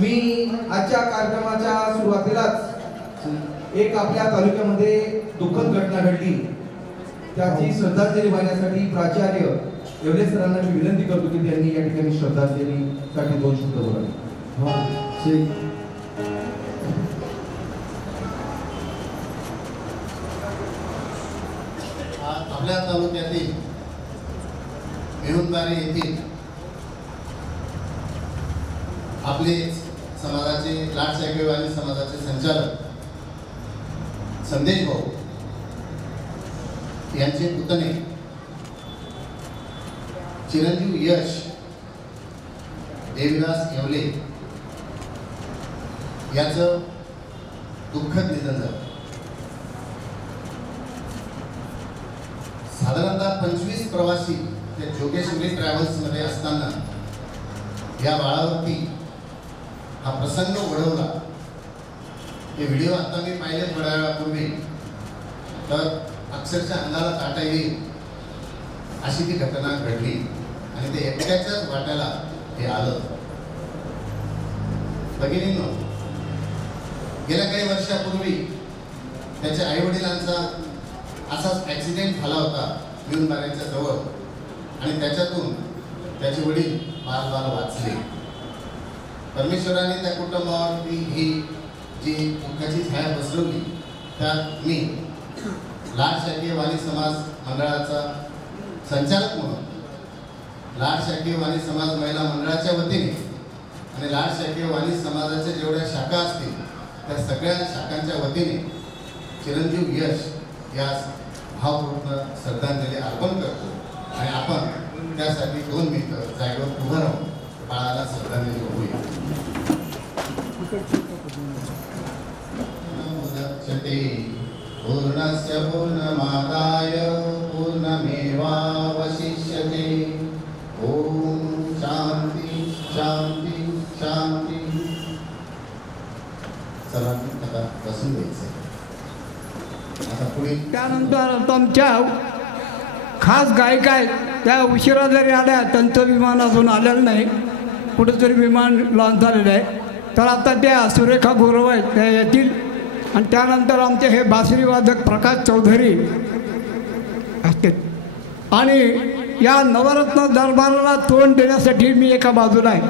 मी आजच्या कार्यक्रमाच्या सुरुवातीलाच एक आपल्या तालुक्यामध्ये दुःखद घटना घडली, त्याची श्रद्धांजली वाहण्यासाठी प्राचार्य एवढे सरांना मी विनंती करतो की त्यांनी या ठिकाणी श्रद्धांजलीसाठी 2 शब्द बोलावे. आपल्या तालुक्यातील मेहुणबारी येथील आपले समाजाचे लाट शाखेवाली समाजाचे संचालक संदेश भाऊ यांचे पुतणे चिरंजीव यश देविदास येवले याचं दुःखद निधन झालं. साधारणतः 25 प्रवासी त्या जोगेश्वरी ट्रॅव्हल्समध्ये असताना या बाळावरती हा प्रसंग ओढवला. हे व्हिडिओ आता मी पाहिले थोड्या वेळापूर्वी, तर अक्षरशः अंगाला काटा येईल अशी ती घटना घडली आणि ते एकट्याच्याच वाट्याला हे आलं. भगिनींनो, गेल्या काही वर्षापूर्वी त्याच्या आईवडिलांचा असाच ॲक्सिडेंट झाला होता मेहुणबाऱ्यांच्या जवळ आणि त्याच्यातून त्याचे वडील बाल वाचले. परमेश्वराने त्या कुटुंबावरती ही जी दुःखाची छाया पसरवली, त्यात मी लाड शाखीय वाणी समाज मंडळाचा संचालक म्हणून लाड शाखीय वाणी समाज महिला मंडळाच्या वतीने आणि लाड शाखीय वाणी समाजाच्या जेवढ्या शाखा असतील त्या सगळ्या शाखांच्या वतीने चिरंजीव यश यास भावपूर्ण श्रद्धांजली अर्पण करतो आणि आपण त्यासाठी 2 मिनिटं जागेवर उभं राहून बाळाला श्रद्धांजली वाहूया. पूर्णस्य पूर्णमादाय पूर्णमेवावशिष्यते. ओम शांती शांती शांती. चला आता बसून द्यायचं. आता पुढे त्यानंतर आमच्या खास गायिका आहेत, त्या उशिरा जरी आल्या, त्यांचं विमान अजून आलेलं नाही, कुठेतरी विमान लॉन्च झालेलं आहे. तर आता त्या सुरेखा गुरव आहेत, त्या येतील. आणि त्यानंतर आमचे हे बासरीवादक प्रकाश चौधरी असतील. आणि या नवरत्न दरबाराला तोंड देण्यासाठी मी एका बाजूला आहे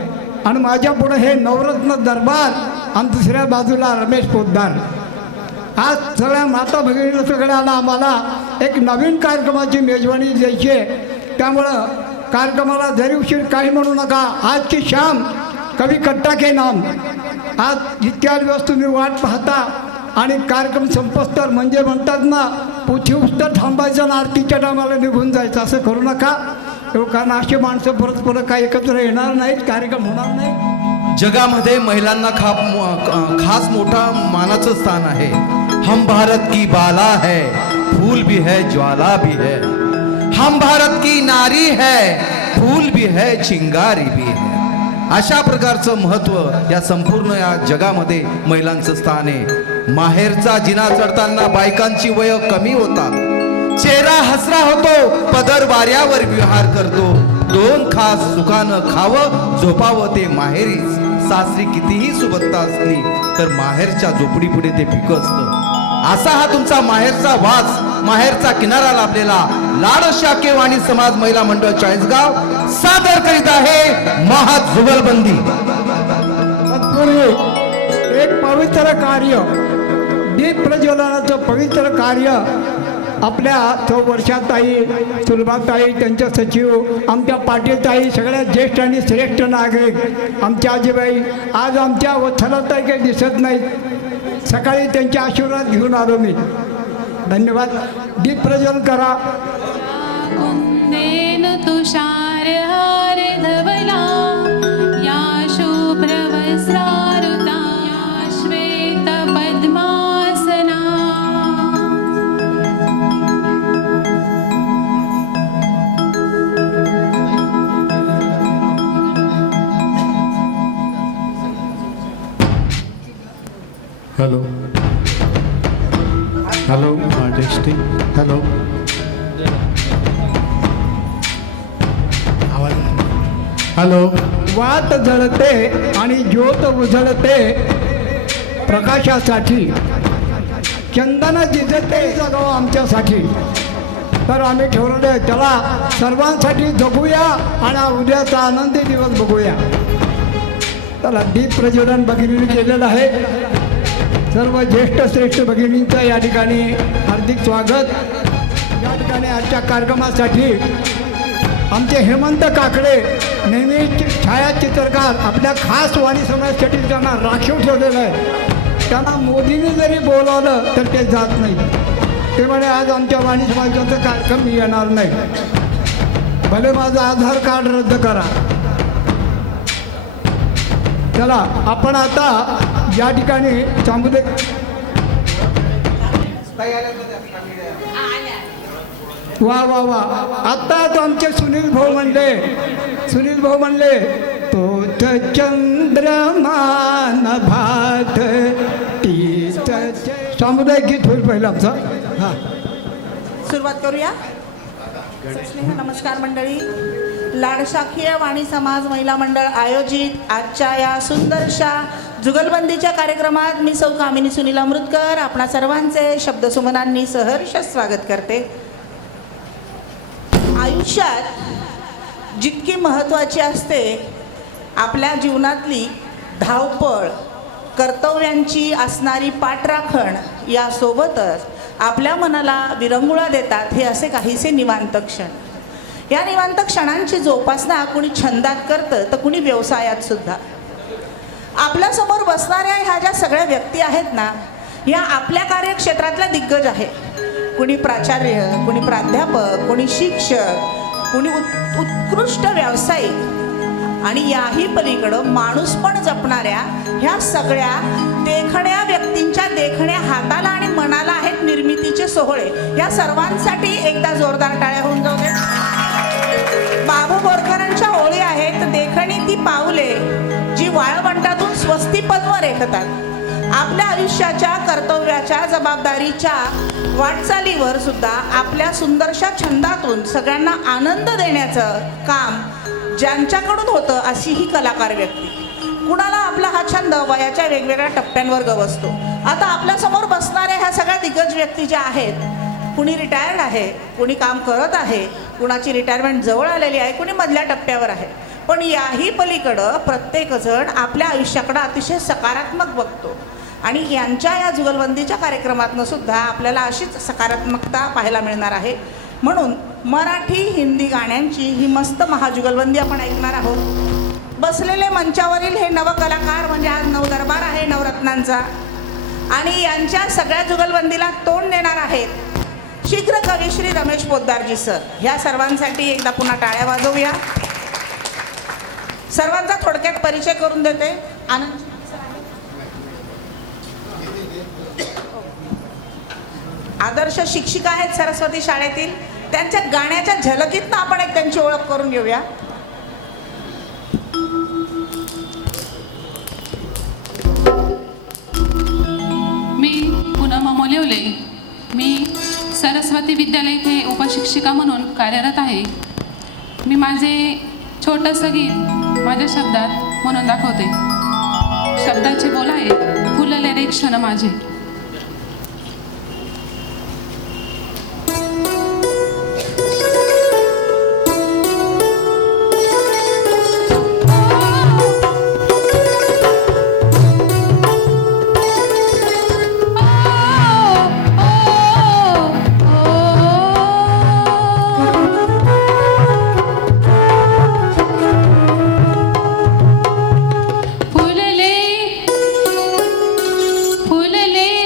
आणि माझ्या पुढे हे नवरत्न दरबार आणि दुसऱ्या बाजूला रमेश पोद्दार. आज सगळ्या माता भगिनी सगळ्याला आम्हाला एक नवीन कार्यक्रमाची मेजवानी द्यायची आहे. त्यामुळं कार्यक्रमाला जरी उशीर काही म्हणू नका. आज की शाम कवी कट्टा के नाम. आज इतक्या दिवस तुम्ही वाट पाहता आणि कार्यक्रम संपस्तर म्हणजे म्हणतात ना, पुथी उस्तर थांबायचं आणि आरतीच्या टायमाला निघून जायचं. असं करू नका, कारण अशी माणसं परत परत काही एकत्र येणार नाहीत, कार्यक्रम होणार नाही. जगामध्ये महिलांना खास मोठा मानाचं स्थान आहे. हम भारत की बाला है, फूल भी है, ज्वाला भी है. हम भारत की नारी है, फूल भी है, चिंगारी भी है. अशा प्रकारचं महत्त्व या संपूर्ण या जगामध्ये महिलांचं स्थान आहे. माहेरचा जिना चढताना बायकांची वय कमी होतात, चेहरा हसरा होतो, पदर वाऱ्यावर विहार करतो. 2 खास सुखानं खावं झोपावं ते माहेरीच. सासरी कितीही सुबत्ता असली तर माहेरच्या झोपडीपुढे ते फिकं असतं. असा हा तुमचा माहेरचा वास, माहेरचा किनारा लाभलेला लाड शाखे वाणी समाज महिला मंडळ चाळीसगाव सादर करीत आहे महाजुगलबंदी. तत्पूर्वी एक पवित्र कार्य, दीप प्रज्वलनाचं पवित्र कार्य आपल्या वर्षाताई, सुलभाताई, त्यांच्या सचिव, आमच्या पाटीलताई, सगळ्या ज्येष्ठ आणि श्रेष्ठ नागरिक, आमच्या आजीबाई, आज आमच्या वत्सलाताई काही दिसत नाहीत. सकाळी त्यांचे आशीर्वाद घेऊन आलो मी. धन्यवाद. दीप प्रज्वलन करा. तुषार हार धवला या शुभ्र वस्त्रारुता या श्वेत padmasana. Hello hello testing. Hello hello वात जळते आणि ज्योत उजळते प्रकाशासाठी, चंदन जिजते जगाव आमच्यासाठी. तर आम्ही ठरवलं त्याला सर्वांसाठी जगूया आणि उद्याचा आनंदी दिवस बघूया. त्याला दीप प्रज्वलन भगिनींनी केलेलं आहे. सर्व ज्येष्ठ श्रेष्ठ भगिनींचं या ठिकाणी हार्दिक स्वागत. या ठिकाणी आजच्या कार्यक्रमासाठी आमचे हेमंत काकडे नेहमी छायाचित्रकार आपल्या खास वाणी समाजासाठी त्यांना राखीव ठेवलेलं आहे. त्यांना मोदींनी जरी बोलावलं तर ते जात नाही. ते म्हणे आज आमच्या वाणी समाजाचा कार्यक्रम मी येणार नाही. भले माझं आधार कार्ड रद्द करा. चला आपण आता या ठिकाणी चांगले वा वा वा. आत्ताच आमचे सुनील भाऊ म्हणले तोच चंद्रमान भात तीच. सामुदायिक गीत होईल पहिलं आमचं. हां सुरुवात करूया. स्नेह नमस्कार मंडळी. लाडशाखीय वाणी समाज महिला मंडळ आयोजित आजच्या या सुंदरशा जुगलबंदीच्या कार्यक्रमात मी सौ कामिनी सुनील अमृतकर आपणा सर्वांचे शब्दसुमनांनी सहर्ष स्वागत करते. आयुष्यात जितकी महत्त्वाची असते आपल्या जीवनातली धावपळ, कर्तव्यांची असणारी पाठराखण, यासोबतच आपल्या मनाला विरंगुळा देतात हे असे काहीसे निवांत क्षण. या निवांत क्षणांची जोपासना कुणी छंदात करतं तर कुणी व्यवसायात सुद्धा. आपल्यासमोर बसणाऱ्या ह्या ज्या सगळ्या व्यक्ती आहेत ना, या आपल्या कार्यक्षेत्रातल्या दिग्गज आहे. कुणी प्राचार्य, कुणी प्राध्यापक, कुणी शिक्षक, कुणी उत्कृष्ट व्यावसायिक आणि याही पलीकडं माणूसपण जपणाऱ्या ह्या सगळ्या देखण्या व्यक्तींच्या देखण्या हाताला आणि मनाला आहेत निर्मितीचे सोहळे. या सर्वांसाठी एकदा जोरदार टाळ्या होऊन जाऊ दे. बाबू बोरकरांच्या ओळी आहेत, देखणी ती पाऊले जी वाळवंटातून स्वस्ती पद्म रेखतात. आपल्या आयुष्याच्या कर्तव्याच्या जबाबदारीच्या वाटचालीवर सुद्धा आपल्या सुंदरशा छंदातून सगळ्यांना आनंद देण्याचं काम ज्यांच्याकडून होतं अशी ही कलाकार व्यक्ती. कुणाला आपला हा छंद वयाच्या वेगवेगळ्या टप्प्यांवर गवसतो. आता आपल्यासमोर बसणाऱ्या ह्या सगळ्या दिग्गज व्यक्ती ज्या आहेत, कुणी रिटायर्ड आहे, कुणी काम करत आहे, कुणाची रिटायरमेंट जवळ आलेली आहे, कुणी मधल्या टप्प्यावर आहे. पण याही पलीकडं प्रत्येकजण आपल्या आयुष्याकडं अतिशय सकारात्मक बघतो. आणि यांच्या या जुगलबंदीच्या कार्यक्रमातनं सुद्धा आपल्याला अशीच सकारात्मकता पाहायला मिळणार आहे. म्हणून मराठी हिंदी गाण्यांची ही मस्त महाजुगलबंदी आपण ऐकणार आहोत. बसलेले मंचावरील हे नवकलाकार म्हणजे आज नवदरबार आहे नवरत्नांचा, आणि यांच्या सगळ्या जुगलबंदीला तोंड देणार आहेत शीघ्र कविश्री रमेश पोद्दारजी सर. ह्या सर्वांसाठी एकदा पुन्हा टाळ्या वाजवूया. सर्वांचा थोडक्यात परिचय करून देते. आनंद आदर्श शिक्षिका आहेत सरस्वती शाळेतील. त्यांच्या गाण्याच्या झलकीतनं आपण एक त्यांची ओळख करून घेऊया. मी पूनम अमोलेवले. मी सरस्वती विद्यालय इथे उपशिक्षिका म्हणून कार्यरत आहे. मी माझे छोटंसं गीत माझ्या शब्दात म्हणून दाखवते. शब्दाचे बोल आहे फुलले रे क्षण माझे. फुलले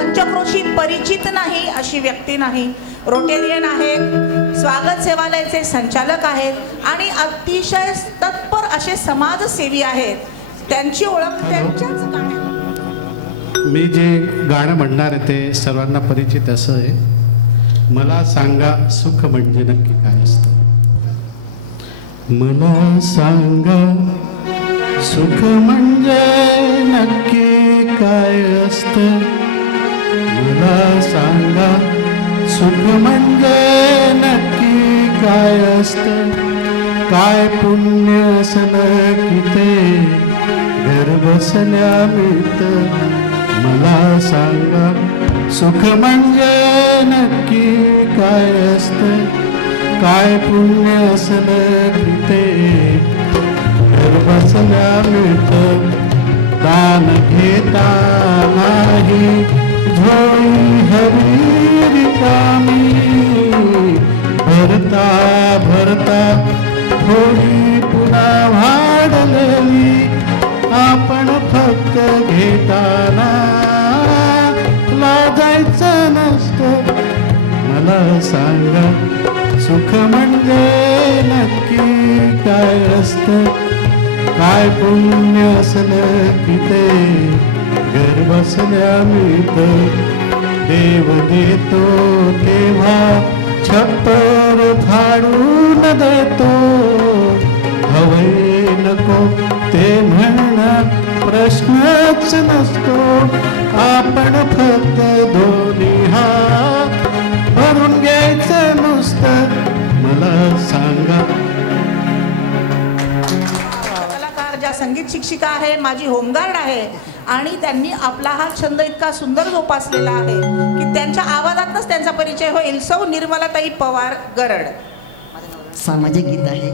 पंचक्रोशीत परिचित नाही अशी व्यक्ती नाही. रोटेरियन आहेत, स्वागत सेवालयाचे संचालक आहेत आणि अतिशय तत्पर असे समाजसेवी आहेत. त्यांची ओळख त्यांच्याच गाण्यात. मी जे गाणं म्हणणार आहे ते सर्वांना परिचित असं आहे. मला सांगा सुख म्हणजे नक्की काय असतं. मला सांगा सुख म्हणजे नक्की काय असतं. मला सांगा सुख म्हणजे नक्की काय असतं. काय पुण्य असलं की ते घर बसल्या मिळतं. मला सांगा सुख म्हणजे नक्की काय असतं. काय पुण्य असलं की ते घर बसल्या मिळतं. दान घेता नाही झोळी हरी रिकामी. भरता भरता थोडी पुन्हा वाढलेली. आपण फक्त घेताना लाजायचं नसतं. मला सांगा सुख म्हणजे नक्की काय असतं. काय पुण्य असलं की ते घर बसल्या मिळतं. देव देतो तेव्हा छप्पर फाडून देतो. हवे नको ते म्हणणं प्रश्नच नसतो. आपण फक्त दोन्ही हात भरून घ्यायचं नुसतं. मला सांगा. कलाकार ज्या संगीत शिक्षिका आहे, माझी होमगार्ड आहे आणि त्यांनी आपला हा छंद इतका सुंदर जोपासलेला आहे की त्यांच्या आवाजातच त्यांचा परिचय होईल. सौ निर्मलाताई पवार गरड. सामाजिक गीत आहे.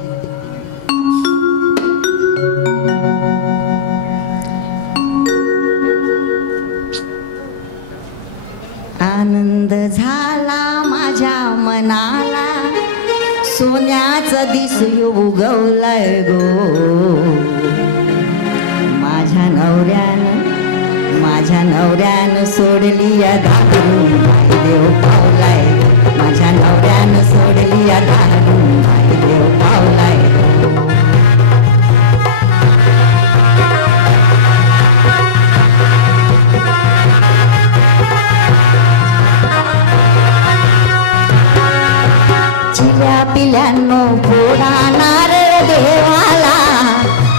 आनंद झाला माझ्या मनाला, सोन्याचं दिस उगवलाय गो. माझ्या नवऱ्यानं सोडली या दारून बाई देव पावलाय. माझ्या नवऱ्यानं सोडली या दारून बाई देव पावलाय. चिल्या पिल्यांनो फोडा नारळ देवाला.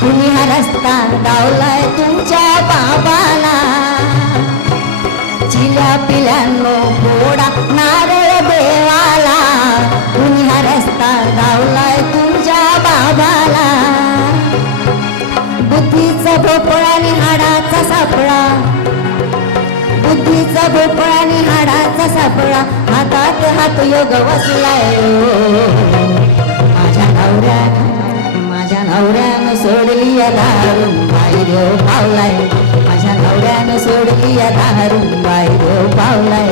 तुम्ही हा रस्ता डावलाय तुमच्या बाबाला. चिल्या पिल्यांनो फोडा नारळ देवाला. तुम्ही हा रस्ता डावलाय तुमच्या बाबाला. बुद्धीचा भोपळा आणि हाडाचा सापळा. बुद्धीचा भोपळा आणि हाडाचा सापळा. हातात हात योग बसलाय. माझ्या नवऱ्यानं सोडली या दारून बाई देव पावलाय. माझ्या नवऱ्यानं सोडली या दारून बाई देव पावलाय.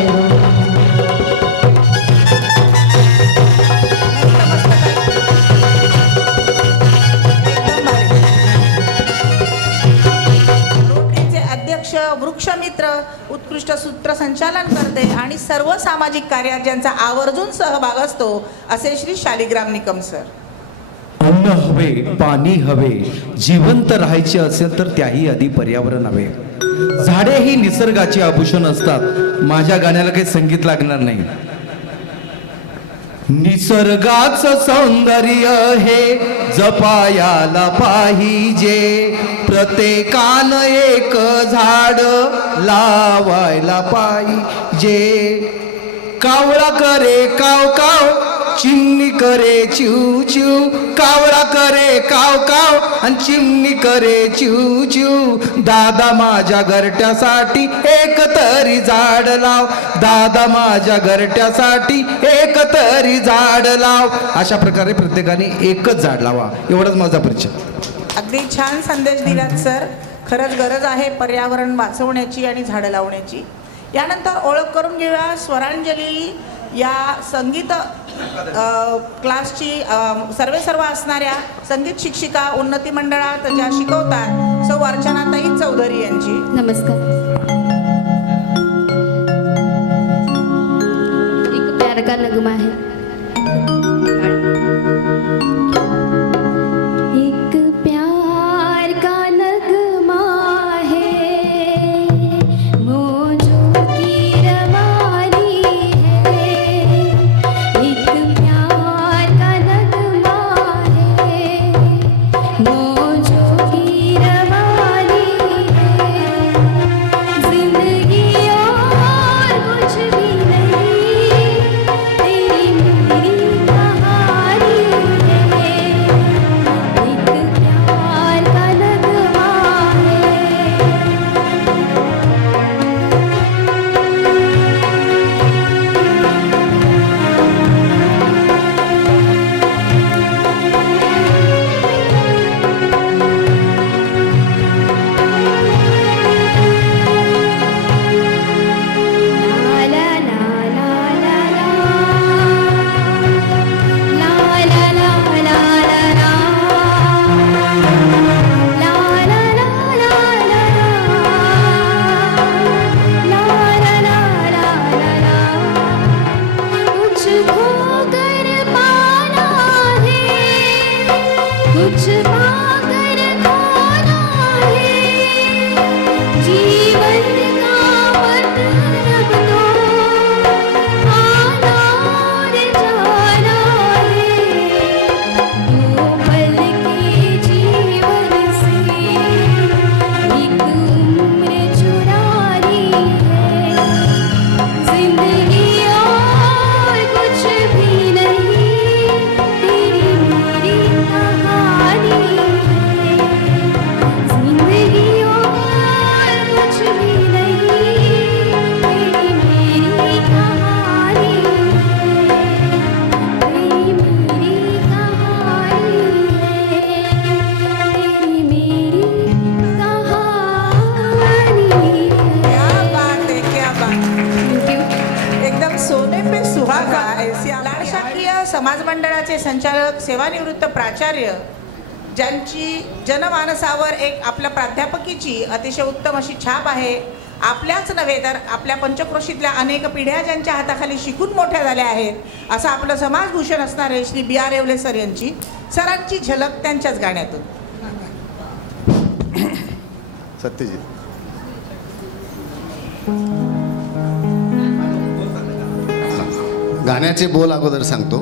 रोटरीचे अध्यक्ष, वृक्षमित्र, उत्कृष्ट सूत्रसंचालन करते आणि सर्व सामाजिक कार्यात ज्यांचा आवर्जून सहभाग असतो असे श्री शालिग्राम निकम सर. अन्न हवे, पाणी हवे, जिवंत राहायचे असेल तर त्याही आधी पर्यावरण हवे. झाडे ही निसर्गाचे आभूषण असतात. माझ्या गाण्याला काही संगीत लागणार नाही. निसर्गाचं सौंदर्य हे जपायाला पाहिजे. प्रत्येकानं एक झाड लावायला पाहिजे. कावळा करे काव काव, चिमणी करे चिव चिव. कावळा करे काव काव आणि चिमणी करे चिव चिव. दादा माझ्या घरट्यासाठी एक तरी झाड लाव. दादा माझ्या घरट्यासाठी एक तरी झाड लाव. अशा प्रकारे प्रत्येकाने एकच झाड लावा. एवढाच माझा परिचय. अगदी छान संदेश दिलात सर. खरंच गरज आहे पर्यावरण वाचवण्याची आणि झाडं लावण्याची. यानंतर ओळख करून घेऊया स्वरांजली या संगीत क्लासची सर्व असणाऱ्या संगीत शिक्षिका, उन्नती मंडळात ज्या शिकवतात, सौ अर्चनाताई चौधरी यांची. नमस्कार. नगमा है। एक प्यार का नगमा है, मौजों की रवानी है। एक प्यार का नगमा है, मौजों की रवानी है। जिंदगी और कुछ भी नहीं, तेरी मेरी कहानी है। एक प्यार का नगमा है। ला ला ला ला ला ला ला ला ला ला ला ला ला ला ला कुछ खोकर पाना है, कुछ पाकर खोना है। जीवन का मतलब तो आना और जाना है। दो पल के जीवन से एक उम्र चुरानी है। जिंदगी और कुछ भी नहीं, तेरी मेरी कहानी है। जिंदगी और कुछ भी नहीं, तेरी मेरी कहानी है। तेरी मेरी कहानी है। तेरी मेरी कहानी क्या है। बात है, क्या बात। Thank you. एकदम सोने पे सुहागा ऐसी लाडशाकीय समाज मंडळाचे संचालक सेवानिवृत्त प्राचार्य, ज्यांची जनमानसावर एक आपल्या प्राध्यापकीची अतिशय उत्तम अशी छाप आहे. आपल्याच नव्हे तर आपल्या पंचक्रोशीतल्या अनेक पिढ्या ज्यांच्या हाताखाली शिकून मोठ्या झाल्या आहेत, असं आपलं समाजभूषण असणारे श्री बी आर येवले सर यांची सरांची झलक त्यांच्याच गाण्यातून. सत्यजित गाण्याचे बोल अगोदर सांगतो.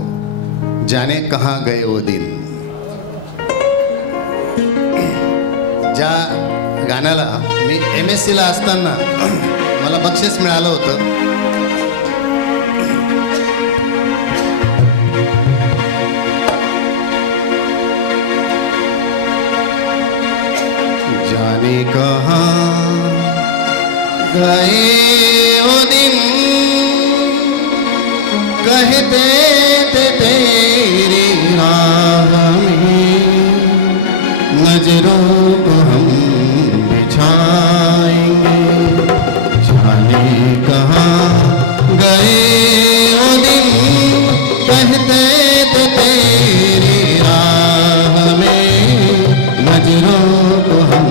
जाने कहाँ गए वो दिन. ज्या गाण्याला मी MSc ला असताना मला बक्षीस मिळालं होतं. जाने कहाँ गए वो दिन, कहते थे तेरी राह में नजरों को हम बिछाएंगे. जाने कहाँ गए वो दिन, कहते थे तेरी राह में नजरों को हम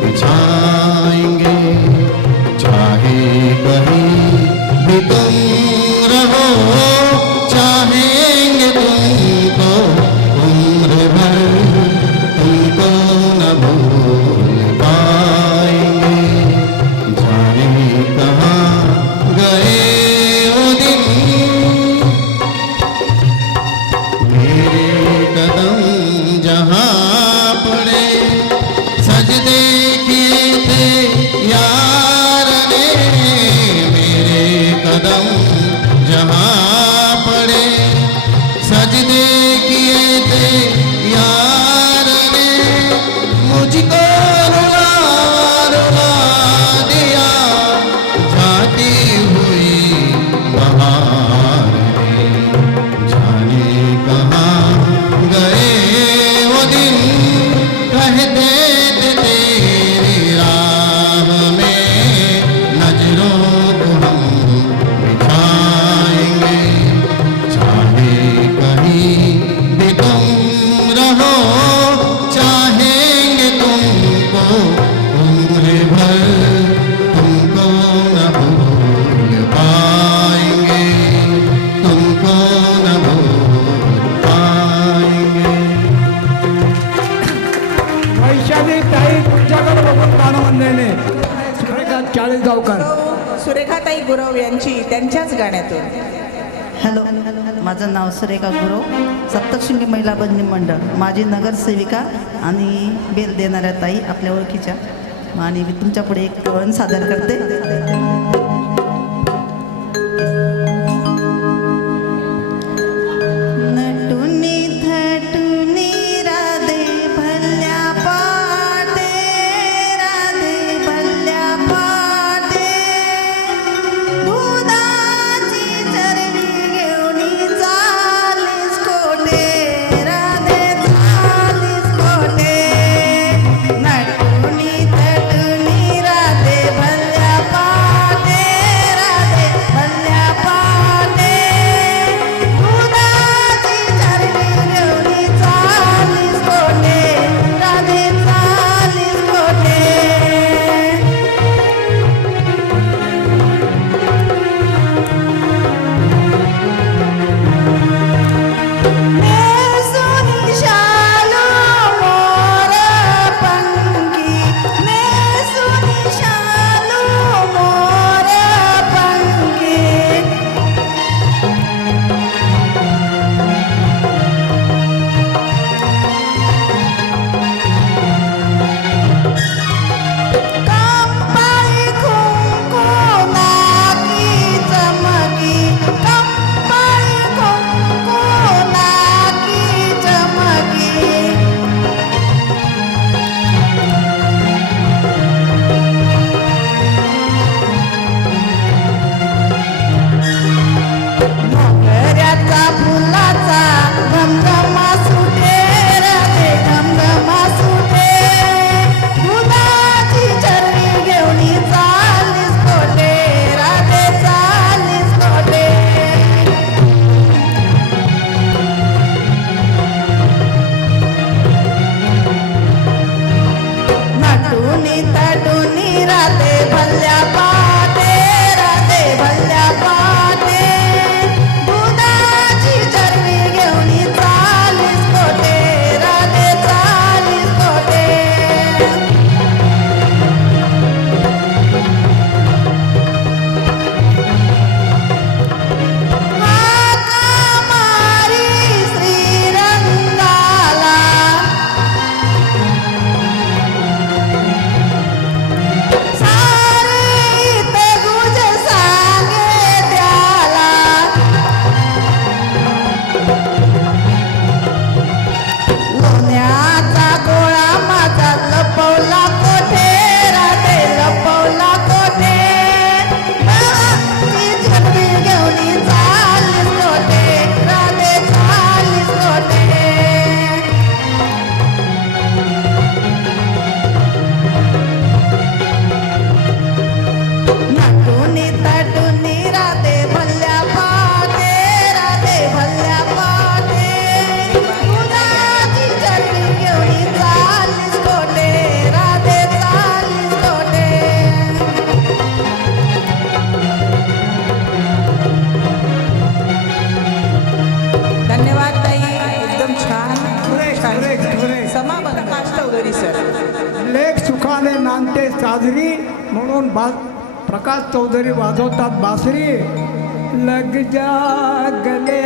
बिछाएंगे. चाहे कहीं भी तुम रहो, चाहेंगे तुमको उम्र भर, तुमको न भूल पाएंगे. जाने कहाँ गए वो दिन, मेरे कदम जहाँ पड़े सजदे किए थे यार ने. मेरे कदम जहाँ पड़े सजदे किए थे यार ने. मुझको रुला रुला दिया जाती हुई बहार ने. जाने कहाँ गए वो दिन, कहते थे तेरी राह में नजरों को हम बिछाएंगे. चाहे कहीं भी तुम रहो, चाहेंगे तुमको उम्र भर, तुमको न भूल पाएंगे. तुमको सुरेखाताई गुरव यांची त्यांच्याच गाण्यातून. हॅलो, माझं नाव सुरेखा गुरव, सप्तशृंगी महिला भजनी मंडळ, माझी नगरसेविका आणि बेल देणाऱ्या ताई आपल्या ओळखीच्या. आणि मी तुमच्यापुढे एक कवन सादर करते. नटुनी थटुनी राधे भल्या पाटे, राधे भल्या पाटे, दुधाची चरणी घेऊनी चालीस कोटे, राधे चालीस कोटे. नटुनी थटुनी राधे भल्या पाटे, राधे भल्या पाटे, दुधाची चरणी घेऊनी चालीस कोटे, राधे चालीस कोटे. नेसुनी शालू मोर पंखी, नेसुनी शालू मोर पंखी, कंपाळी कुंकू नाकी चमकी, कंपाळी कुंकू नाकी चमकी. मोगऱ्याचा फुलाचा घमघमा सुटे, राधे घमघमा सुटे, दुधाची चरणी घेऊनी चालीस कोटे, राधे चालीस कोटे. नटुनी तटुनी राधे भल्या पाटे, राधे भल्या पाटे, दुधाची चरणी घेऊनी चालीस कोटे, राधे चालीस कोटे. हाका मारी श्रीरंगाला, सारे इथे गुज सांगे त्याला. लोण्याचा गोळा माझा लपवला कोठे, राधे लपवला कोठे, दुधाची चरणी घेऊनी चालीस कोटे, राधे चालीस कोटे. नटुनी तटुनी राधे भल्या पाटे, राधे भल्या पाटे, दुधाची चरणी घेऊनी चालीस कोटे, राधे चालीस कोटे. धन्यवाद ताई, एकदम छान. समाबंध प्रकाश चौधरी सर. लेख सुखाने नांदते साजरी म्हणून प्रकाश चौधरी वाजवतात बासरी. लग जा गले,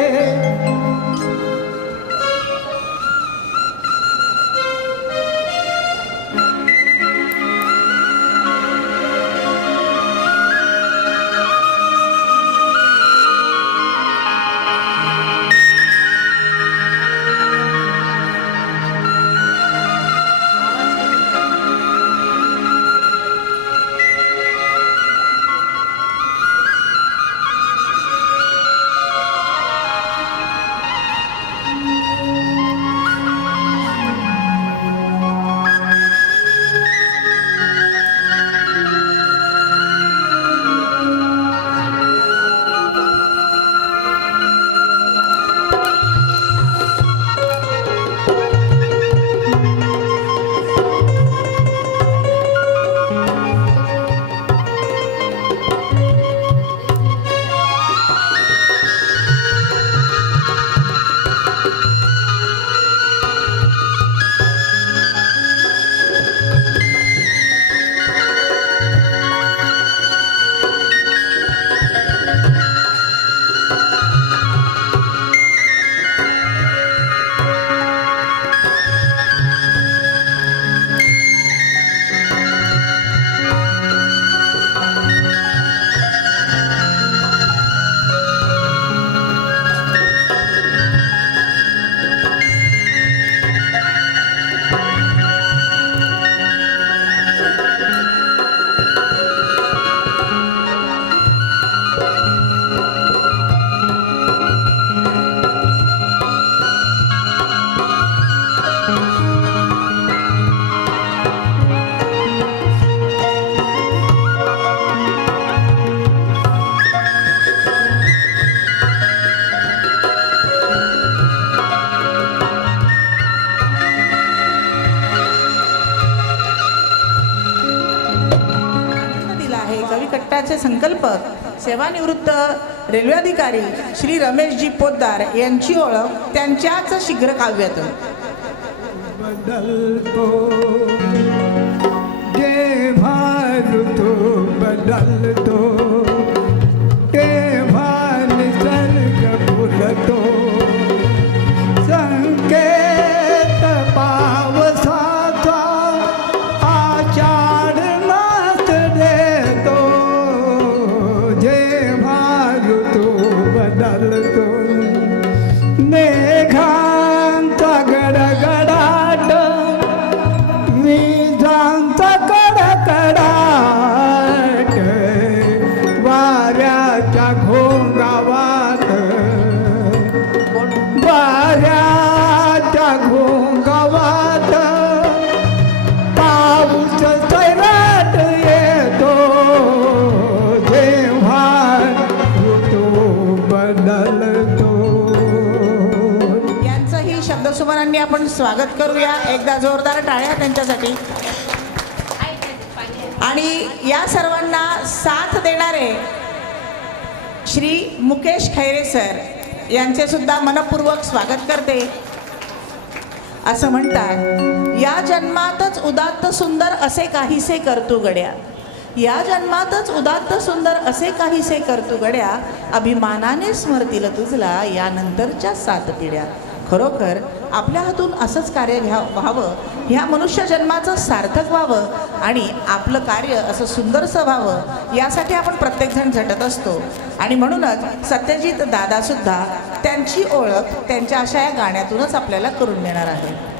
यांचे संकल्पक सेवानिवृत्त रेल्वे अधिकारी श्री रमेशजी पोद्दार यांची ओळख त्यांच्याच शीघ्र काव्यातून. बदलतो जेव्हा ऋतू बदलतो तेव्हा निसर्ग फुलतो संकेत पावसाचा आषाढ मास देतो जेव्हा ऋतू बदलतो मेघांचा गडगडाट विजांचा कडकडाट वाऱ्याच्या घोंगावात वाऱ्याच्या घोंगावात पाऊस सैराट येतो जेव्हा ऋतू बदलतो. यांचंही शब्दसुमनांनी आपण स्वागत करूया. एकदा जोरदार टाळ्या त्यांच्यासाठी. आणि या सर्वांना साथ देणारे श्री मुकेश खैरे सर यांचे सुद्धा मनपूर्वक स्वागत करते. असं म्हणतात, या जन्मातच उदात्त सुंदर असे काहीसे करतू गड्या, या जन्मातच उदात्त सुंदर असे काहीसे करतू गड्या, अभिमानाने स्मरतील तुझला यानंतरच्या 7 पिढ्या. खरोखर आपल्या हातून असंच कार्य व्हावं, ह्या मनुष्य जन्माचं सार्थक व्हावं आणि आपलं कार्य असं सुंदरसं व्हावं यासाठी आपण प्रत्येकजण झटत असतो. आणि म्हणूनच सत्यजित दादासुद्धा त्यांची ओळख त्यांच्या अशा या गाण्यातूनच आपल्याला करून देणार आहे.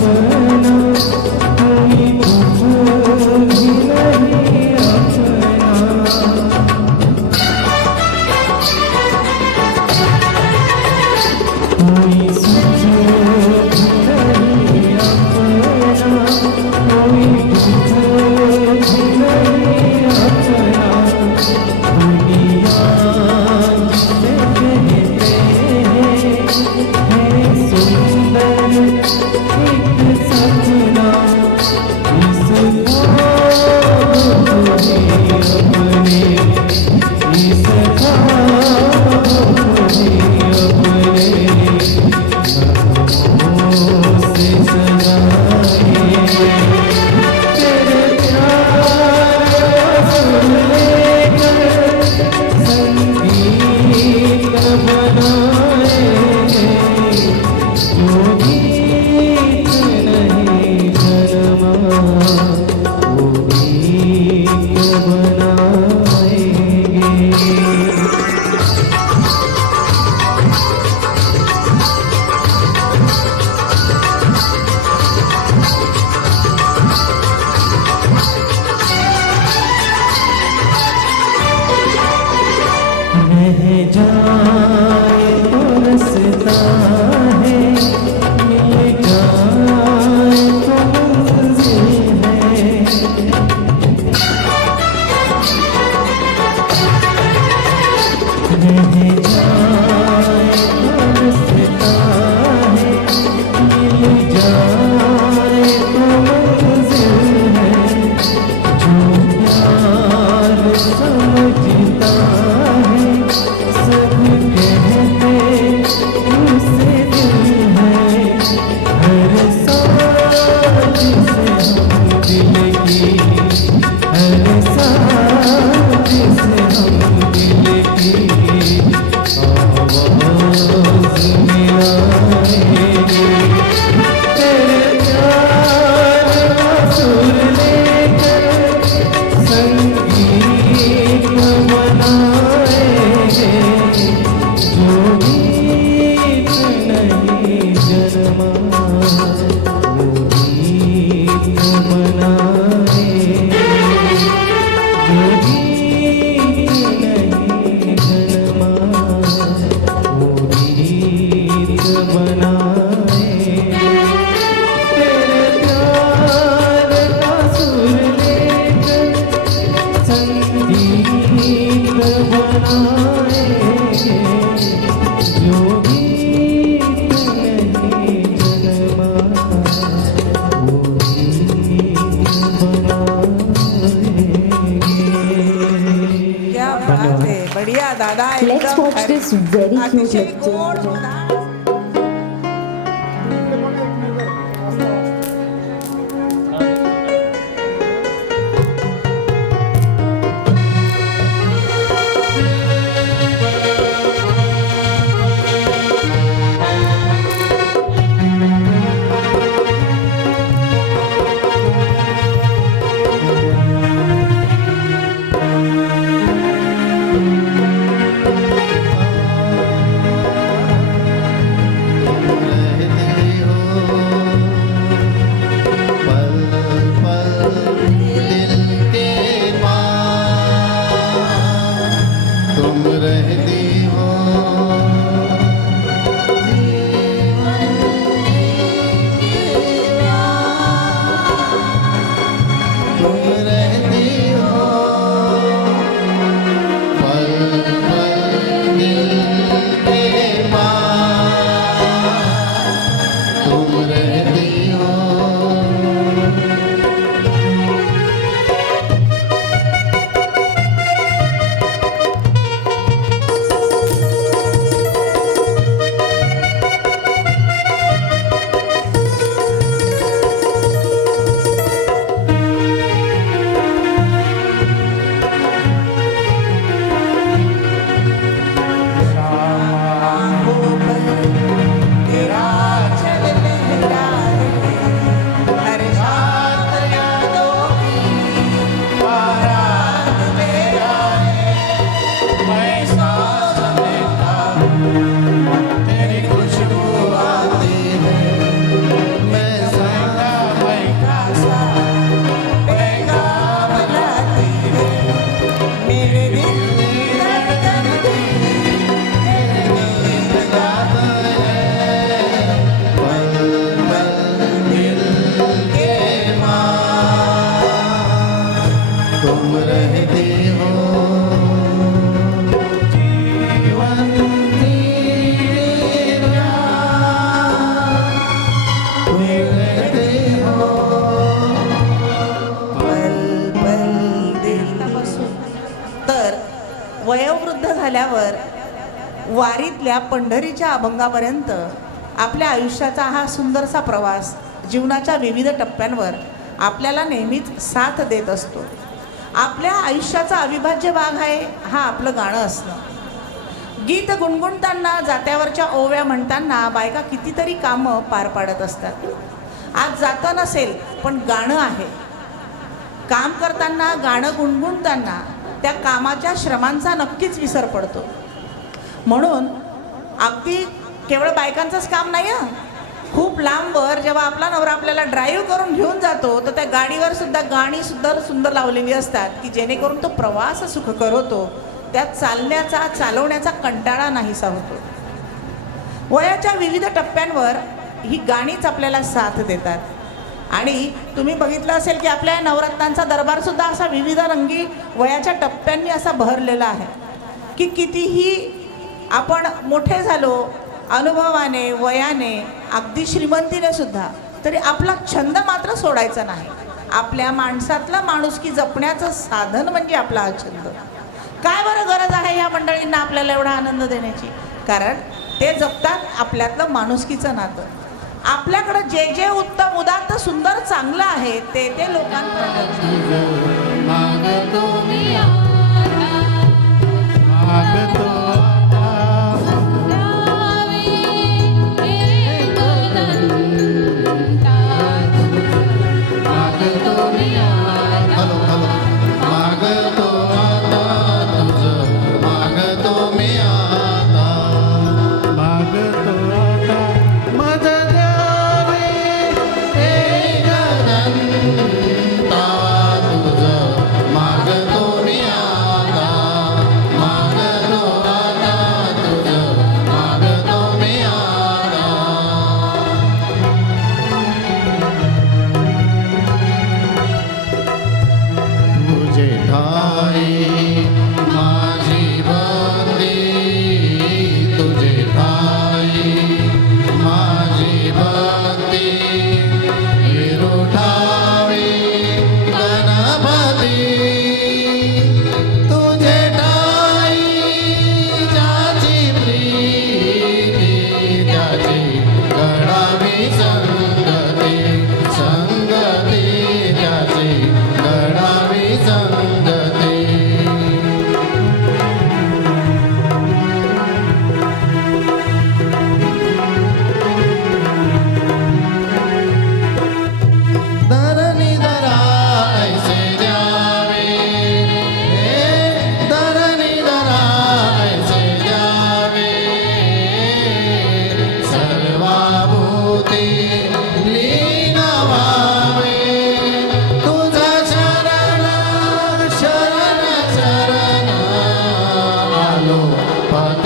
दुनिया बनाएंगे जो गीत नहीं जन्मा वो गीत बनाएंगे। क्या बात है, बढ़िया दादा, Let's एकदम watch भारी. this very cute अतिशय lecture. गोड डान्स. वयोवृद्ध झाल्यावर वारीतल्या पंढरीच्या अभंगापर्यंत आपल्या आयुष्याचा हा सुंदरसा प्रवास जीवनाच्या विविध टप्प्यांवर आपल्याला नेहमीच साथ देत असतो. आपल्या आयुष्याचा अविभाज्य भाग आहे हा आपलं गाणं असणं. गीत गुणगुणताना, जात्यावरच्या ओव्या म्हणताना बायका कितीतरी कामं पार पाडत असतात. आज जातं नसेल पण गाणं आहे. काम करताना, गाणं गुणगुणताना त्या कामाच्या श्रमांचा नक्कीच विसर पडतो. म्हणून अगदी केवळ बायकांचंच काम नाही हं. खूप लांबवर जेव्हा आपला नवरा आपल्याला ड्राईव्ह करून घेऊन जातो तर त्या गाडीवर सुद्धा गाणी सुद्धा सुंदर लावलेली असतात की जेणेकरून तो प्रवास सुखकर होतो. त्यात चालवण्याचा कंटाळा नाहीसा होतो. वयाच्या विविध टप्प्यांवर ही गाणीच आपल्याला साथ देतात. आणि तुम्ही बघितलं असेल की आपल्या नवरत्नांचा दरबारसुद्धा असा विविध रंगी वयाच्या टप्प्यांनी असा बहरलेला आहे की कितीही आपण मोठे झालो अनुभवाने, वयाने, अगदी श्रीमंतीने सुद्धा, तरी आपला छंद मात्र सोडायचा नाही. आपल्या माणसातला माणुसकी जपण्याचं साधन म्हणजे आपला हा छंद. काय बरं गरज आहे ह्या मंडळींना आपल्याला एवढा आनंद देण्याची? कारण ते जपतात आपल्यातलं माणुसकीचं नातं. आपल्याकडं जे जे उत्तम, उदात्त, सुंदर, चांगलं आहे ते ते लोकांपर्यंत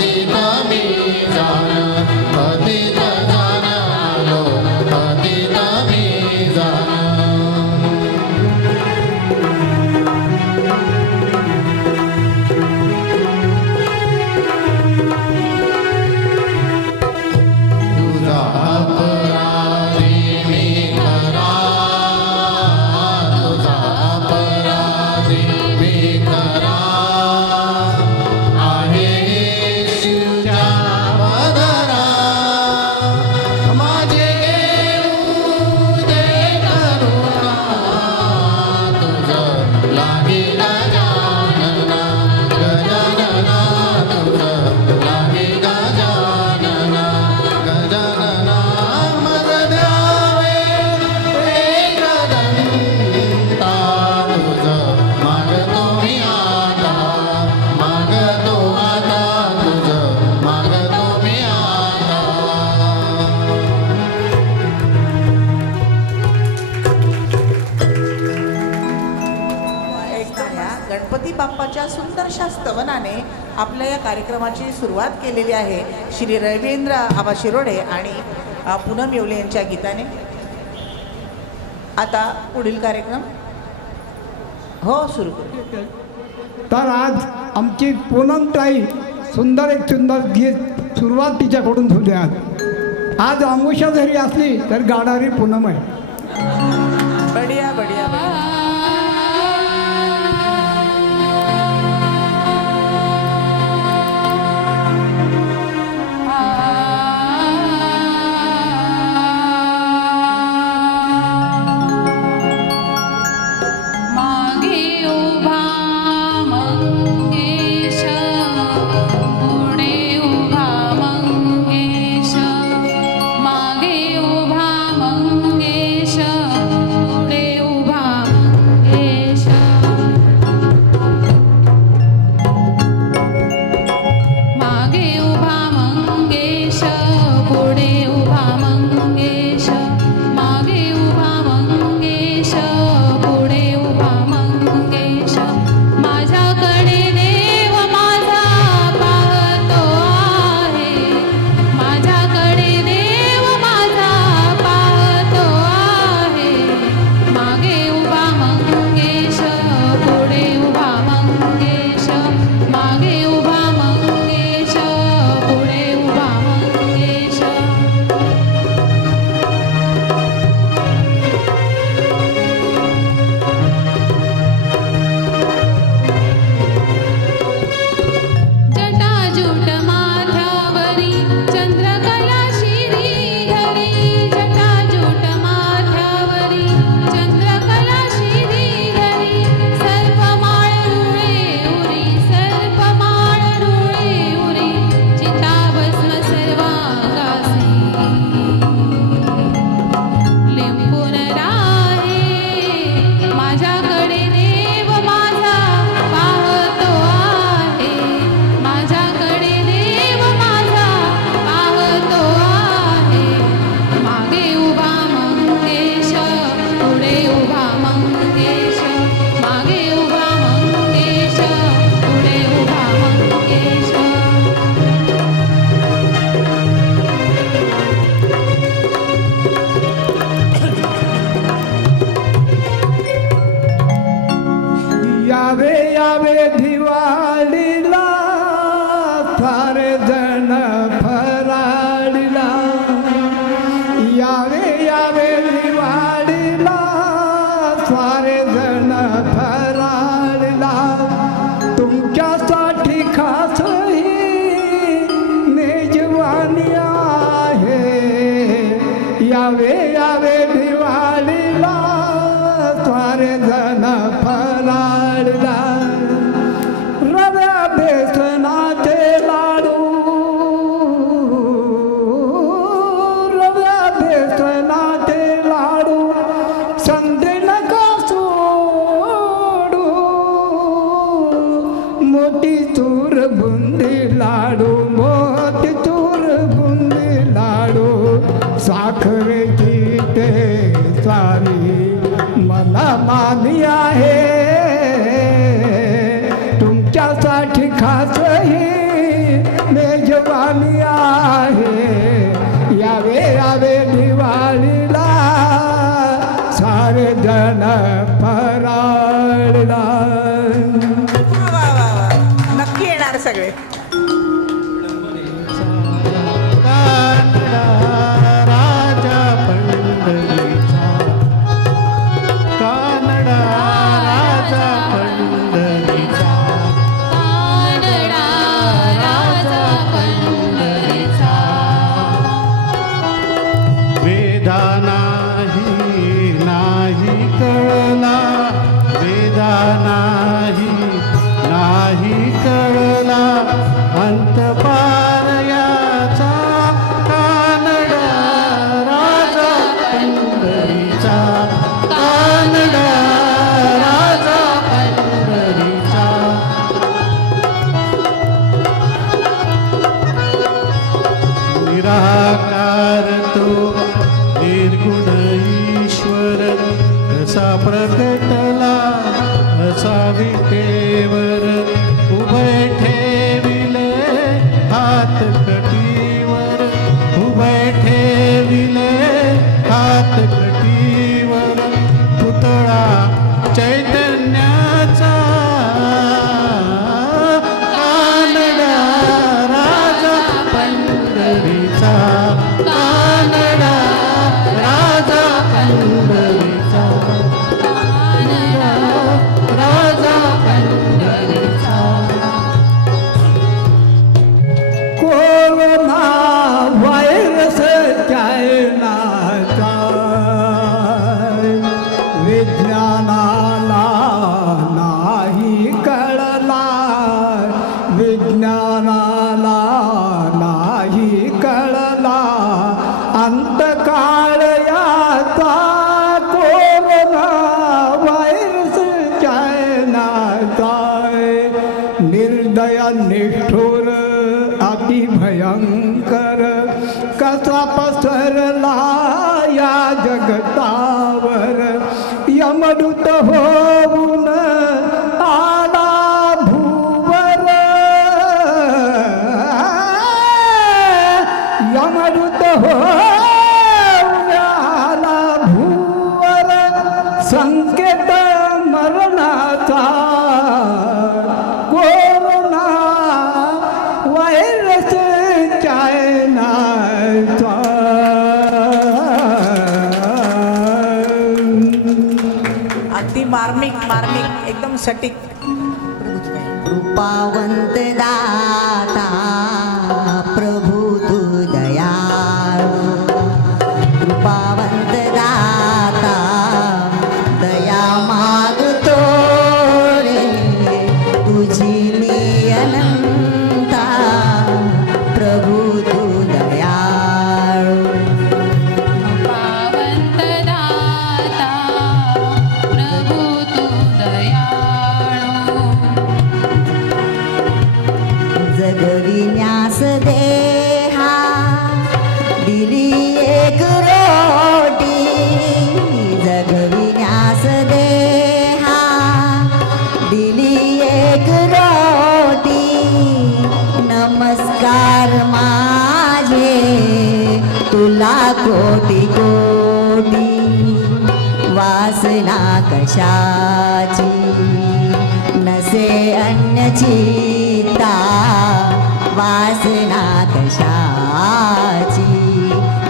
पतित मी जान पतित जान आलो पतित मी जान तुझा अपराधी मी खरा तुझा अपराधी मी खरा आहे शिवच्या पदरा माझे घेऊ दे करुणा तुझं लागेल गजानना गजानना तुझं लागेल गजानना गजानना मज द्यावे एकदंता तुझं मागतो मी आता मागतो आता तुझं मागतो मी आता ऐकणाऱ्या गणपती बाप्पाच्या सुंदरशा स्तवनाने आपल्या या कार्यक्रमाची सुरुवात केलेली आहे श्री रवींद्र आबा शिरोडे आणि पूनम येवले यांच्या गीताने. आता पुढील कार्यक्रम हो सुरू करू. तर आज आमची पूनमताई सुंदर गीत सुरुवात तिच्याकडून होते. आज अमावस्या जरी असली तर गाणारी पूनम आहे. बढिया बढिया बढिया. मागे उभा मंगेश पुढे उभा मंगेश मागे उभा मंगेश पुढे उभा मंगेश मागे उभा मंगेश पुढे उभा मंगेश मागे उभा मंगेश पुढे उभा मंगेश माझ्याकडे देव माझा पाहतो आहे माझ्याकडे देव माझा पाहतो आहे मागे उभा मंगेश पुढे उभा मंगेश मागे उभा मंगेश पुढे उभा मंगेश जटाजूट माथ्यावरी चंद्रकला श्रीधरी जटाजूट माथ्यावरी चंद्रकला श्रीधरी सर्पमाळ रुळे उरी सर्पमाळ रुळे उरी चिताभस्म सर्वांगासी लिंबून राहे माझ्याकडे देव माझा पाहतो आहे माझ्याकडे देव माझा पाहतो आहे मागे उभा मंगेश पुढे उभा मंगेश मागे उभा मंगेश पुढे उभा मंगेश यावे यावे दिवाळीला सारे जण फराळीला यावे यावे दिवाळीला सारे जण फराळीला तुमच्यासाठी खास ही मेजवानी आहे यावे यावे दिवाळीला सारे जण फराळीला रव्या बेसनाचे लाडू रव्या बेसनाचे लाडू संधी नका सोडू मोठी चूर बुंदी लाडू मोठी चूर बुंदी लाडू साखरेची ते सारी मला मानी आहे तुमच्यासाठी खास ही स्वामी आहे, यावे यावे दिवाळीला सारे जन फराळला. वा वा वा, नक्की येणार सगळे. कानडा राजा पंढरीचा, कानडा राजा पंढरीचा, कानडा राजा पंढरीचा. वेदा नाही कळला, वेदा नाही कळला अंत पारयाचा, कानडा राजा पंढरीचा, कानडा राजा पंढरीचा. निराकार तो निर्गुण ईश्वर कसा प्रकटला, असा विटेवर उभय ठेविले हात कटीवर, उभय ठेविले हात कटीवर पुतळा चैतन्याचा, कानडा राजा पंढरीचा, कानडा राजा पंढरीचा, कानडा राजा पंढरीचा. कोरोना व्हायरस चायनाचा विज्ञानाला नाही कळला, विज्ञानाला नाही कळला अंतकाळ याचा. कोरोना व्हायरस चायनाचा निर्दय निष्ठुर अति भयंकर कसा पसरला या जगतावर. यमदूत होऊन आला भूवर, यमदूत होऊन आला भूवर संकेत मरणाचा. Corona virus चायनाचा. अगदी मार्मिक मार्मिक एकदम सटीक. कृपावंत दाता प्रभु तू दयाळू, कृपावंत दाता दया मागतो रे तुझी मी अनंता, प्रभु तू दयाळू. पावंत दाता प्रभु तू दयाळू. जगविण्यास देहा दिली एक रोटी, जगविण्यास देहा दिली एक रोटी. नमस्कार माझे तुला कोटी कोटी. वासना कशाची नसे अन्नचिता, वासना कशाची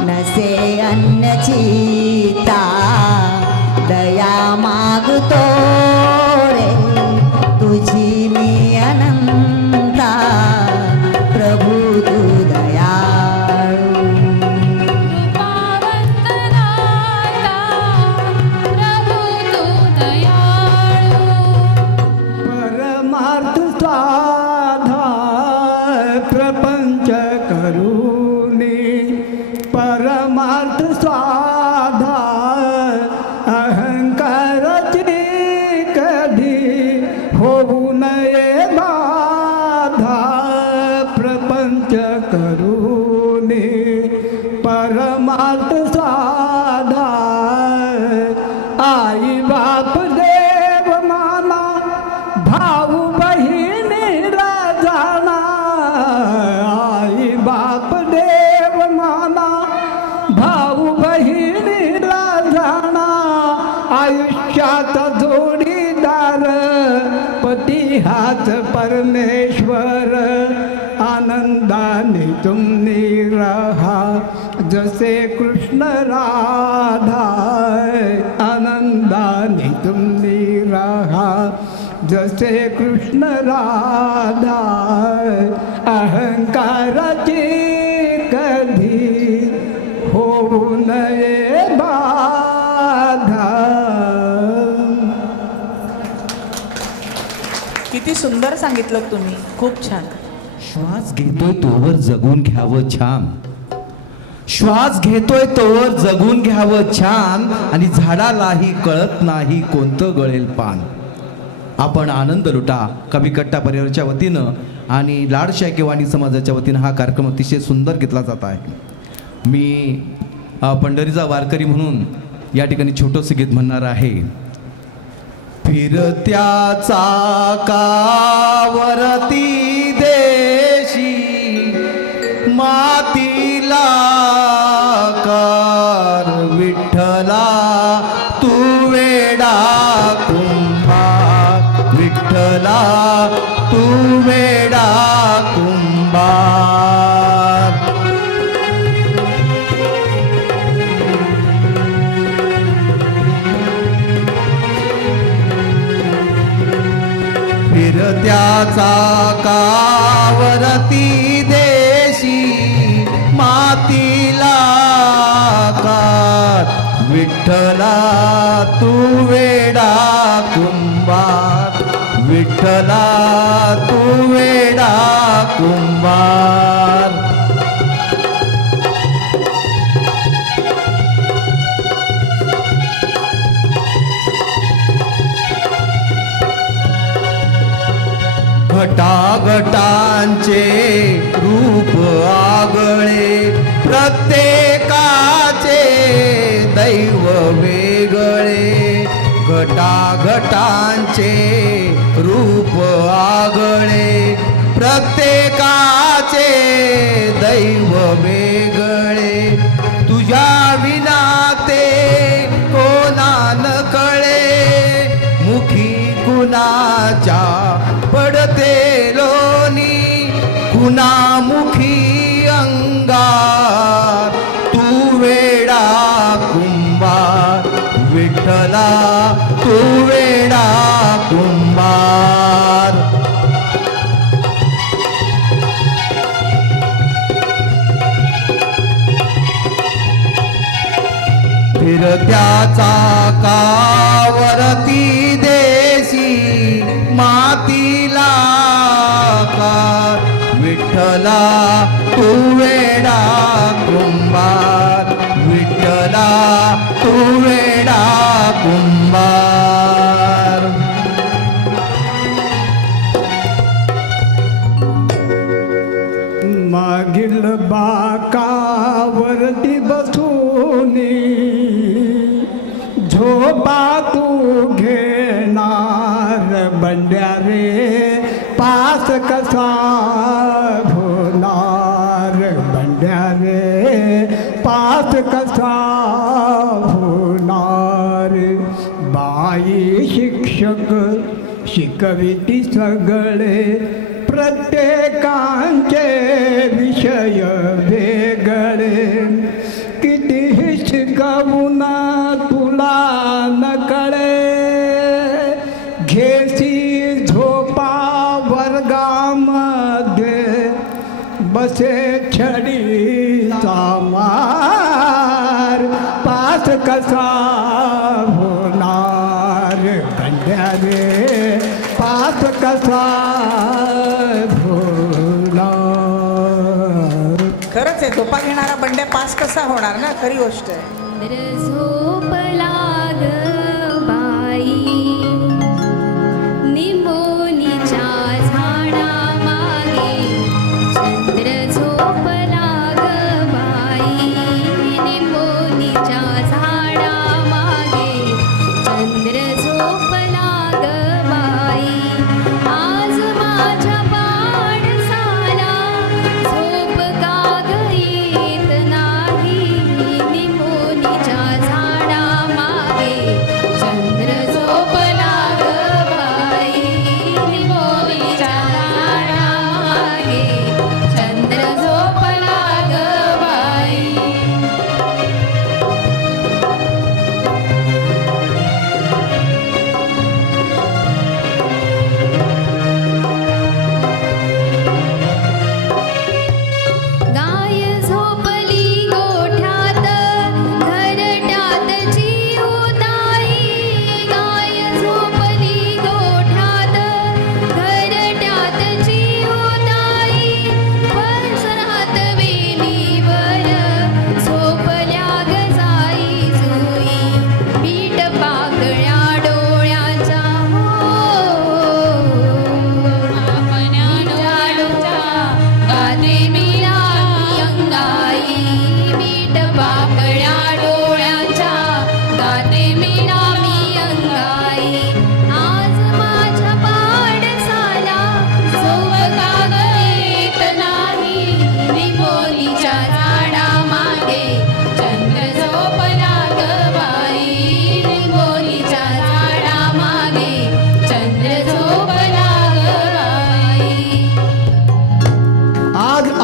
नसे अन्नचिता. दया मागतो रे तुझी मी अनंता, प्रभु तू दयाळू. पावंत दाता प्रभु तू दयाळू. परमार्थ साधा प्रपंच करूनी, परमार्थ साधा अहंकाराची कधी होऊ नये बाधा. प्रपंच करूनी परमार्थ साधा. आई बाप देव माना भाऊ बहिणीला जाणा, आई बाप परमेश्वर आनंदाने तुम्ही रहा, जसे कृष्ण राधा आनंदाने तुम्ही रहा, जसे कृष्ण राधा. अहंकाराची कधी होऊ नये बाधा. किती सुंदर सांगितलं तुम्ही, खूप छान. श्वास घेतोय तोवर जगून घ्यावं छान, श्वास घेतोय तोवर जगून घ्यावं छान, आणि झाडालाही कळत नाही कोणतं गळेल पान. आपण आनंद लुटा कवी कट्टा परिवाराच्या वतीनं आणि लाडशाही केवाणी समाजाच्या वतीनं हा कार्यक्रम अतिशय सुंदर घेतला जात आहे. मी पंढरीचा वारकरी म्हणून या ठिकाणी छोटंसं गीत म्हणणार आहे. फिरत्या चाकावरती देशी मातीला कार विठ्ठला तू वेडा कुंभार, विठ्ठला तू वेडा कुंभार. फिरत्या चाकावरती देशी मातीला कार, विठ्ठला तू वेडा कुंभार, विठ्ठला तू वेडा कुंभार. घटाघटांचे रूप आगळे, प्रत्येकाचे दैव वेगळे. घटाघटांचे रूप आगळे, प्रत्येकाचे दैव वेगळे. तुझ्या विना ते कोणा न कळे, मुखी कुणाच्या पडते लोणी, कुणामुखी अंगार तू वेडा कुंभार, विठ्ठला तू वेडा कुंभार. फिरत्या चाकावरती देशी मातीला कार, विठ्ठला तू वेडा कुंभार, विठ्ठला तू वेडा कुंभार. मागील बाकावरती बसूनी झोपा तू घेणार, बंड्या रे पास कसा होणार, बंड्या रे पास कसा होणार. बाई शिक्षक शिकविती सगळे, प्रत्येकांचे विषय वेगळे. कितीही शिकवून तुला न कळे, घेसी झोपा वर्गामध्ये, बसे छडीचा मार, पास कसा होणार, गंड्या रे पास कसा होणार. खरंच आहे, झोपा घेणारा बंड्या पास कसा होणार ना, खरी गोष्ट आहे. झोपला ग बाई निमोनीच्या झाडामागे, चंद्र झोपला ग बाई निमोनीच्या झाडामागे, चंद्र झोपला ग बाई. आज माझ्या पाडसाला झोप का ग येत नाही, निमोनीच्या झाडामागे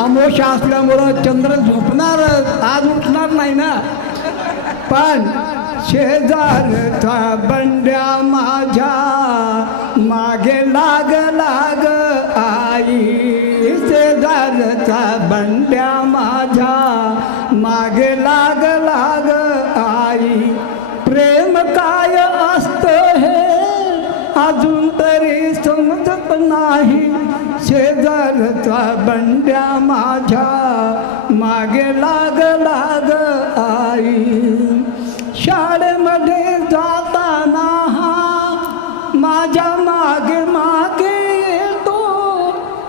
अमावस्या असल्यामुळं चंद्र झोपणारच, आज उठणार नाही ना. पण शेजारचा बंड्या माझ्या मागे लाग लाग आई, शेजारचा बंड्या माझ्या मागे लाग लाग आई. प्रेम काय असतं हे अजून तरी समजत नाही, शेजारचा बंड्या माझ्या मागे लाग लाग आई. शाळेमध्ये जाताना हा माझ्या मागे मागे येतो,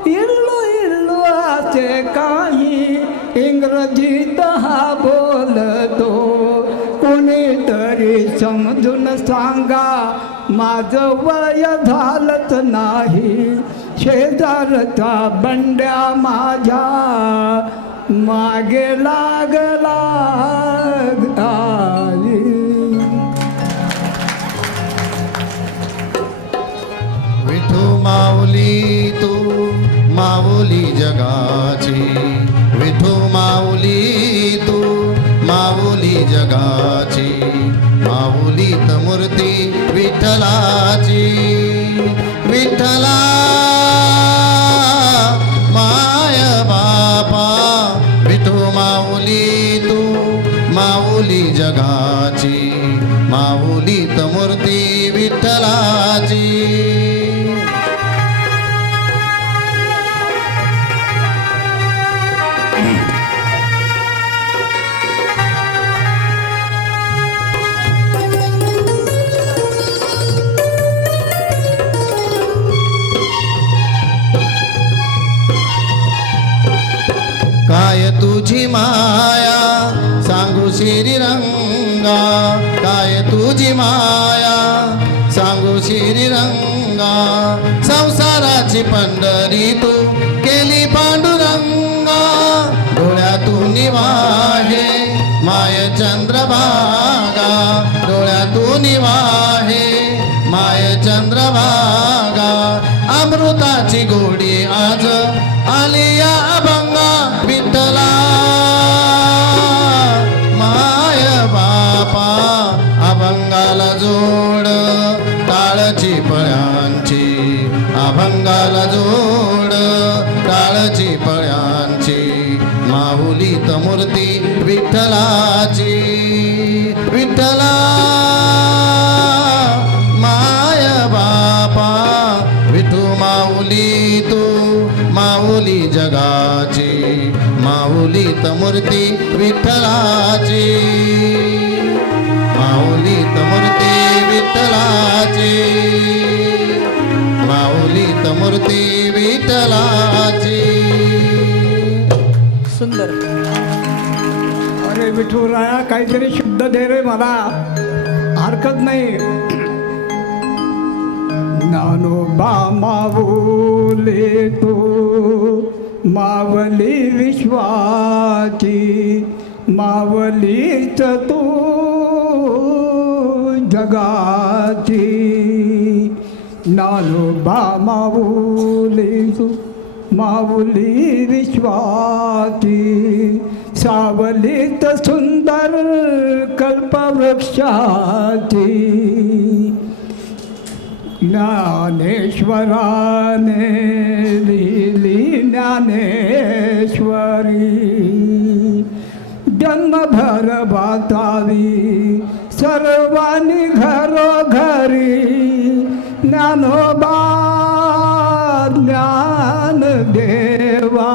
इल्लू इल्लू असे काही इंग्रजीत हा बोलतो. कोणीतरी समजून सांगा माझं वय झालंच नाही, शेजारचा बंड्या माझ्या मागे लाग लाग आई. विठू माऊली तू माऊली जगाची, विठू माऊली तू माऊली जगाची. माऊलीत मूर्ती विठ्ठलाची, विठ्ठला माय बापा. विठू माऊली तू माऊली जगाची, माऊलीत मूर्ती विठ्ठलाची. काय तुझी माया सांगू श्रीरंगा, काय तुझी माया सांगू श्रीरंगा. संसाराची पंढरी तू केली पांडुरंगा, डोळ्यातून वाहे माय चंद्रभागा, डोळ्यातून वाहे माय चंद्रभागा. अमृताची गोडी आज आली या अभंगा, विठ्ठला माय बापा. अभंगाला जोड टाळची पळ्यांची, अभंगाला जोड टाळची पळ्यांची. माऊलीत मूर्ती विठ्ठलाची, विठ्ठला माय बापा. विठू माऊली तू माऊली जगाची, माऊलीत मूर्ती विठ्ठलाची, माऊलीत मूर्ती विठ्ठलाची, माऊलीत मूर्ती विठ्ठलाची. सुंदर. अरे विठुराया काहीतरी शब्द दे रे मला, हरकत नाही. ज्ञानोबा माऊली तू मावली विश्वाची, मावलीच तू जगाची. ज्ञानोबा माऊली तू माऊली विश्वाची, सावलीत सुंदर कल्पवृक्षाची. ज्ञानेश्वराने लिहिली ज्ञानेश्वरी, जन्मभर वाचावी सर्वांनी घरोघरी. ज्ञानोबा ज्ञान देवा